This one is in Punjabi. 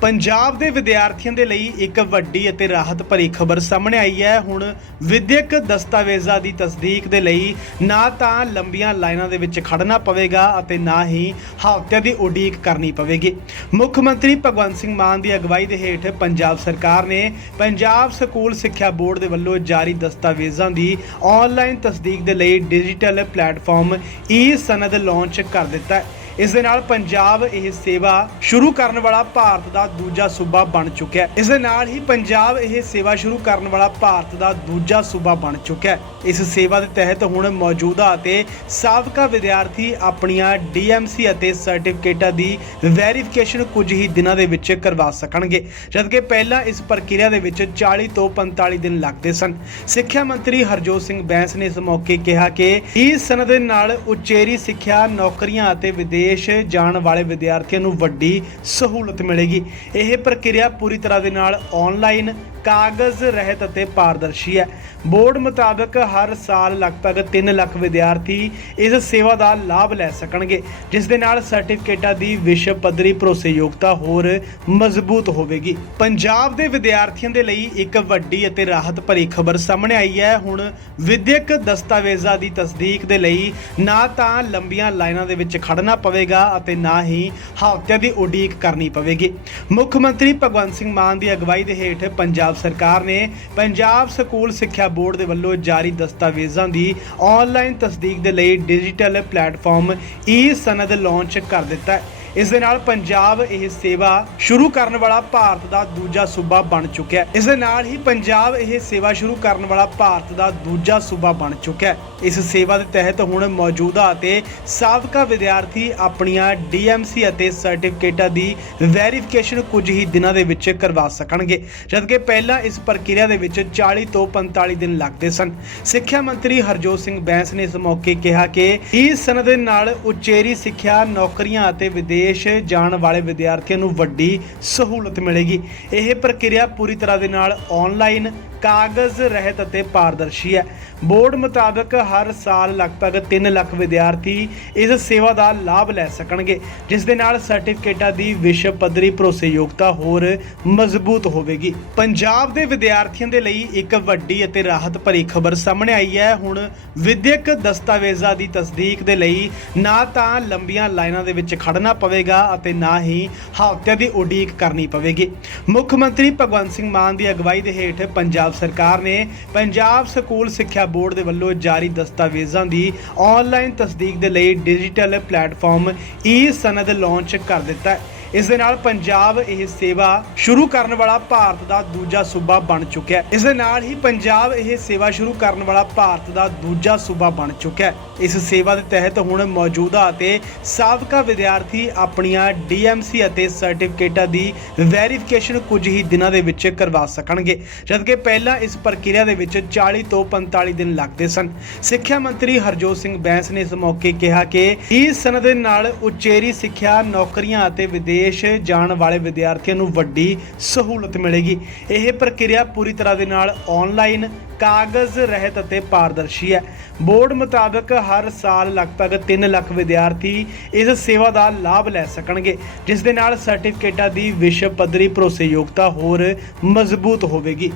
ਪੰਜਾਬ ਦੇ ਵਿਦਿਆਰਥੀਆਂ ਦੇ ਲਈ ਇੱਕ ਵੱਡੀ ਅਤੇ ਰਾਹਤ ਭਰੀ ਖਬਰ ਸਾਹਮਣੇ ਆਈ ਹੈ। ਹੁਣ ਵਿਦਿਅਕ ਦਸਤਾਵੇਜ਼ਾਂ ਦੀ ਤਸਦੀਕ ਦੇ ਲਈ ਨਾ ਤਾਂ ਲੰਬੀਆਂ ਲਾਈਨਾਂ ਦੇ ਵਿੱਚ ਖੜਨਾ ਪਵੇਗਾ ਅਤੇ ਨਾ ਹੀ ਹਫ਼ਤਿਆਂ ਦੀ ਉਡੀਕ ਕਰਨੀ ਪਵੇਗੀ। ਮੁੱਖ ਮੰਤਰੀ ਭਗਵੰਤ ਸਿੰਘ ਮਾਨ ਦੀ ਅਗਵਾਈ ਦੇ ਹੇਠ ਪੰਜਾਬ ਸਰਕਾਰ ਨੇ ਪੰਜਾਬ ਸਕੂਲ ਸਿੱਖਿਆ ਬੋਰਡ ਦੇ ਵੱਲੋਂ ਜਾਰੀ ਦਸਤਾਵੇਜ਼ਾਂ ਦੀ ਆਨਲਾਈਨ ਤਸਦੀਕ ਦੇ ਲਈ digital platform e Sanad launch ਕਰ ਦਿੱਤਾ ਹੈ। ਇਸ ਦੇ ਨਾਲ ਪੰਜਾਬ ਇਹ ਸੇਵਾ ਸ਼ੁਰੂ ਕਰਨ ਵਾਲਾ ਭਾਰਤ ਦਾ ਦੂਜਾ ਸੂਬਾ ਬਣ ਚੁੱਕਿਆ ਹੈ। ਇਸ ਦੇ ਨਾਲ ਹੀ ਪੰਜਾਬ ਇਹ ਸੇਵਾ ਸ਼ੁਰੂ ਕਰਨ ਵਾਲਾ ਭਾਰਤ ਦਾ ਦੂਜਾ ਸੂਬਾ ਬਣ ਚੁੱਕਿਆ ਹੈ। ਇਸ ਸੇਵਾ ਦੇ ਤਹਿਤ ਹੁਣ ਮੌਜੂਦਾ ਅਤੇ ਸਾਬਕਾ ਵਿਦਿਆਰਥੀ ਆਪਣੀਆਂ ਡੀਐਮਸੀ ਅਤੇ ਸਰਟੀਫਿਕੇਟਾਂ ਦੀ ਵੈਰੀਫਿਕੇਸ਼ਨ ਕੁਝ ਹੀ ਦਿਨਾਂ ਦੇ ਵਿੱਚ ਕਰਵਾ ਸਕਣਗੇ, ਜਦਕਿ ਪਹਿਲਾਂ ਇਸ ਪ੍ਰਕਿਰਿਆ ਦੇ ਵਿੱਚ 40 ਤੋਂ 45 ਦਿਨ ਲੱਗਦੇ ਸਨ। ਸਿੱਖਿਆ ਮੰਤਰੀ ਹਰਜੋਤ ਸਿੰਘ ਬੈਂਸ ਨੇ ਇਸ ਮੌਕੇ ਕਿਹਾ ਕਿ ਇਸ ਸਨਦ ਦੇ ਨਾਲ ਉਚੇਰੀ ਸਿੱਖਿਆ, ਨੌਕਰੀਆਂ ਅਤੇ ਵਿਦੇਸ਼ ਜਾਣ ਵਾਲੇ ਵਿਦਿਆਰਥੀਆਂ ਨੂੰ ਵੱਡੀ ਸਹੂਲਤ ਮਿਲੇਗੀ। ਇਹ ਪ੍ਰਕਿਰਿਆ ਪੂਰੀ ਤਰ੍ਹਾਂ ਦੇ ਨਾਲ ਆਨਲਾਈਨ ਕਾਗਜ਼ ਰਹਿਤ ਅਤੇ ਪਾਰਦਰਸ਼ੀ ਹੈ। ਬੋਰਡ ਮੁਤਾਬਕ ਹਰ ਸਾਲ ਲਗਭਗ 3 ਲੱਖ ਵਿਦਿਆਰਥੀ ਇਸ ਸੇਵਾ ਦਾ ਲਾਭ ਲੈ ਸਕਣਗੇ, ਜਿਸ ਦੇ ਨਾਲ ਸਰਟੀਫਿਕੇਟਾਂ ਦੀ ਵਿਸ਼ਵ ਪੱਧਰੀ ਭਰੋਸੇਯੋਗਤਾ ਹੋਰ ਮਜ਼ਬੂਤ ਹੋਵੇਗੀ। ਪੰਜਾਬ ਦੇ ਵਿਦਿਆਰਥੀਆਂ ਦੇ ਲਈ ਇੱਕ ਵੱਡੀ ਅਤੇ ਰਾਹਤ ਭਰੀ ਖਬਰ ਸਾਹਮਣੇ ਆਈ ਹੈ। ਹੁਣ ਵਿਦਿਅਕ ਦਸਤਾਵੇਜ਼ਾਂ ਦੀ ਤਸਦੀਕ ਦੇ ਲਈ ਨਾ ਤਾਂ ਲੰਬੀਆਂ ਲਾਈਨਾਂ ਦੇ ਵਿੱਚ ਖੜਨਾ ਪਵੇ ਪਵੇਗਾ ਅਤੇ ਨਾ ਹੀ ਹਫ਼ਤਿਆਂ ਦੀ ਉਡੀਕ ਕਰਨੀ ਪਵੇਗੀ। ਮੁੱਖ ਮੰਤਰੀ ਭਗਵੰਤ ਸਿੰਘ ਮਾਨ ਦੀ ਅਗਵਾਈ ਦੇ ਹੇਠ ਪੰਜਾਬ ਸਰਕਾਰ ਨੇ ਪੰਜਾਬ ਸਕੂਲ ਸਿੱਖਿਆ ਬੋਰਡ ਦੇ ਵੱਲੋਂ ਜਾਰੀ ਦਸਤਾਵੇਜ਼ਾਂ ਦੀ ਆਨਲਾਈਨ ਤਸਦੀਕ ਦੇ ਲਈ digital platform e Sanad launch ਕਰ ਦਿੱਤਾ ਹੈ। ਇਸ ਦੇ ਨਾਲ ਪੰਜਾਬ ਇਹ ਸੇਵਾ ਸ਼ੁਰੂ ਕਰਨ ਵਾਲਾ ਭਾਰਤ ਦਾ ਦੂਜਾ ਸੂਬਾ ਬਣ ਚੁੱਕਿਆ ਹੈ। ਇਸ ਦੇ ਨਾਲ ਹੀ ਪੰਜਾਬ ਇਹ ਸੇਵਾ ਸ਼ੁਰੂ ਕਰਨ ਵਾਲਾ ਭਾਰਤ ਦਾ ਦੂਜਾ ਸੂਬਾ ਬਣ ਚੁੱਕਿਆ ਹੈ। ਇਸ ਸੇਵਾ ਦੇ ਤਹਿਤ ਹੁਣ ਮੌਜੂਦਾ ਅਤੇ ਸਾਬਕਾ ਵਿਦਿਆਰਥੀ ਆਪਣੀਆਂ ਡੀਐਮਸੀ ਅਤੇ ਸਰਟੀਫਿਕੇਟਾਂ ਦੀ ਵੈਰੀਫਿਕੇਸ਼ਨ ਕੁਝ ਹੀ ਦਿਨਾਂ ਦੇ ਵਿੱਚ ਕਰਵਾ ਸਕਣਗੇ, ਜਦਕਿ ਪਹਿਲਾਂ ਇਸ ਪ੍ਰਕਿਰਿਆ ਦੇ ਵਿੱਚ 40 ਤੋਂ 45 ਦਿਨ ਲੱਗਦੇ ਸਨ। ਸਿੱਖਿਆ ਮੰਤਰੀ ਹਰਜੋਤ ਸਿੰਘ ਬੈਂਸ ਨੇ ਇਸ ਮੌਕੇ ਕਿਹਾ ਕਿ ਇਸ ਸਨਦ ਦੇ ਨਾਲ ਉਚੇਰੀ ਸਿੱਖਿਆ, ਨੌਕਰੀਆਂ ਅਤੇ ਵਿਦੇਸ਼ ਜਾਣ ਵਾਲੇ ਵਿਦਿਆਰਥੀਆਂ ਨੂੰ ਵੱਡੀ ਸਹੂਲਤ ਮਿਲੇਗੀ। ਇਹ ਪ੍ਰਕਿਰਿਆ ਪੂਰੀ ਤਰ੍ਹਾਂ ਦੇ ਨਾਲ ਆਨਲਾਈਨ ਕਾਗਜ਼ ਰਹਿਤ ਅਤੇ ਪਾਰਦਰਸ਼ੀ ਹੈ। ਬੋਰਡ ਮੁਤਾਬਕ ਹਰ ਸਾਲ ਲਗਭਗ 3 ਲੱਖ ਵਿਦਿਆਰਥੀ ਇਸ ਸੇਵਾ ਦਾ ਲਾਭ ਲੈ ਸਕਣਗੇ, ਜਿਸ ਦੇ ਨਾਲ ਸਰਟੀਫਿਕੇਟਾਂ ਦੀ ਵਿਸ਼ਵ ਪੱਧਰੀ ਭਰੋਸੇਯੋਗਤਾ ਹੋਰ ਮਜ਼ਬੂਤ ਹੋਵੇਗੀ। ਪੰਜਾਬ ਦੇ ਵਿਦਿਆਰਥੀਆਂ ਦੇ ਲਈ ਇੱਕ ਵੱਡੀ ਅਤੇ ਰਾਹਤ ਭਰੀ ਖਬਰ ਸਾਹਮਣੇ ਆਈ ਹੈ। ਹੁਣ ਵਿਦਿਅਕ ਦਸਤਾਵੇਜ਼ਾਂ ਦੀ ਤਸਦੀਕ ਦੇ ਲਈ ਨਾ ਤਾਂ ਲੰਬੀਆਂ ਲਾਈਨਾਂ ਦੇ ਵਿੱਚ ਖੜਨਾ ਪਵੇ ਪਵੇਗਾ ਅਤੇ ਨਾ ਹੀ ਹਫ਼ਤਿਆਂ ਦੀ ਉਡੀਕ ਕਰਨੀ ਪਵੇਗੀ। ਮੁੱਖ ਮੰਤਰੀ ਭਗਵੰਤ ਸਿੰਘ ਮਾਨ ਦੀ ਅਗਵਾਈ ਦੇ ਹੇਠ ਪੰਜਾਬ ਸਰਕਾਰ ਨੇ ਪੰਜਾਬ ਸਕੂਲ ਸਿੱਖਿਆ ਬੋਰਡ ਦੇ ਵੱਲੋਂ ਜਾਰੀ ਦਸਤਾਵੇਜ਼ਾਂ ਦੀ ਆਨਲਾਈਨ ਤਸਦੀਕ ਦੇ ਲਈ digital platform e Sanad launch ਕਰ ਦਿੱਤਾ ਹੈ। ਇਸ ਦੇ ਨਾਲ ਪੰਜਾਬ ਇਹ ਸੇਵਾ ਸ਼ੁਰੂ ਕਰਨ ਵਾਲਾ ਭਾਰਤ ਦਾ ਦੂਜਾ ਸੂਬਾ ਬਣ ਚੁੱਕਿਆ ਹੈ। ਇਸ ਦੇ ਨਾਲ ਹੀ ਪੰਜਾਬ ਇਹ ਸੇਵਾ ਸ਼ੁਰੂ ਕਰਨ ਵਾਲਾ ਭਾਰਤ ਦਾ ਦੂਜਾ ਸੂਬਾ ਬਣ ਚੁੱਕਿਆ ਹੈ। ਇਸ ਸੇਵਾ ਦੇ ਤਹਿਤ ਹੁਣ ਮੌਜੂਦਾ ਅਤੇ ਸਾਬਕਾ ਵਿਦਿਆਰਥੀ ਆਪਣੀਆਂ ਡੀਐਮਸੀ ਅਤੇ ਸਰਟੀਫਿਕੇਟਾਂ ਦੀ ਵੈਰੀਫਿਕੇਸ਼ਨ ਕੁਝ ਹੀ ਦਿਨਾਂ ਦੇ ਵਿੱਚ ਕਰਵਾ ਸਕਣਗੇ, ਜਦਕਿ ਪਹਿਲਾਂ ਇਸ ਪ੍ਰਕਿਰਿਆ ਦੇ ਵਿੱਚ 40 ਤੋਂ 45 ਦਿਨ ਲੱਗਦੇ ਸਨ। ਸਿੱਖਿਆ ਮੰਤਰੀ ਹਰਜੋਤ ਸਿੰਘ ਬੈਂਸ ਨੇ ਇਸ ਮੌਕੇ ਕਿਹਾ ਕਿ ਇਸ ਸਨਦ ਦੇ ਨਾਲ ਉਚੇਰੀ ਸਿੱਖਿਆ, ਨੌਕਰੀਆਂ ਅਤੇ ਵਿਦੇਸ਼ ਜਾਣ ਵਾਲੇ ਵਿਦਿਆਰਥੀਆਂ ਨੂੰ ਵੱਡੀ ਸਹੂਲਤ ਮਿਲੇਗੀ। ਇਹ ਪ੍ਰਕਿਰਿਆ ਪੂਰੀ ਤਰ੍ਹਾਂ ਦੇ ਨਾਲ ਆਨਲਾਈਨ ਕਾਗਜ਼ ਰਹਿਤ ਅਤੇ ਪਾਰਦਰਸ਼ੀ ਹੈ। ਬੋਰਡ ਮੁਤਾਬਕ ਹਰ ਸਾਲ ਲਗਭਗ 3 ਲੱਖ ਵਿਦਿਆਰਥੀ ਇਸ ਸੇਵਾ ਦਾ ਲਾਭ ਲੈ ਸਕਣਗੇ, ਜਿਸ ਦੇ ਨਾਲ ਸਰਟੀਫਿਕੇਟਾਂ ਦੀ ਵਿਸ਼ਵ ਪੱਧਰੀ ਭਰੋਸੇਯੋਗਤਾ ਹੋਰ ਮਜ਼ਬੂਤ ਹੋਵੇਗੀ।